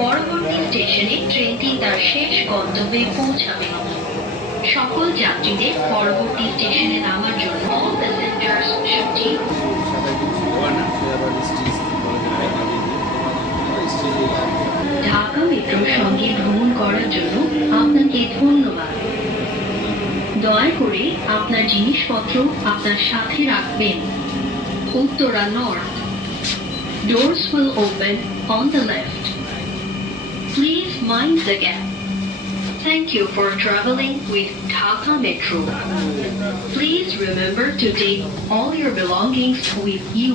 পরবর্তী স্টেশনে ট্রেনটি তার শেষ গন্তব্যে পৌঁছাবে। সকল যাত্রীদের পরবর্তী স্টেশনে নামার জন্য all passengers should take Dhaka মেট্রোর সঙ্গে ভ্রমণ করার জন্য আপনাকে ধন্যবাদ। দয়া করে আপনার জিনিসপত্র আপনার সাথে রাখবেন। Uttara north. Doors will open on the left. Please mind the gap. Thank you for traveling with Dhaka Metro. Please remember to take all your belongings with you.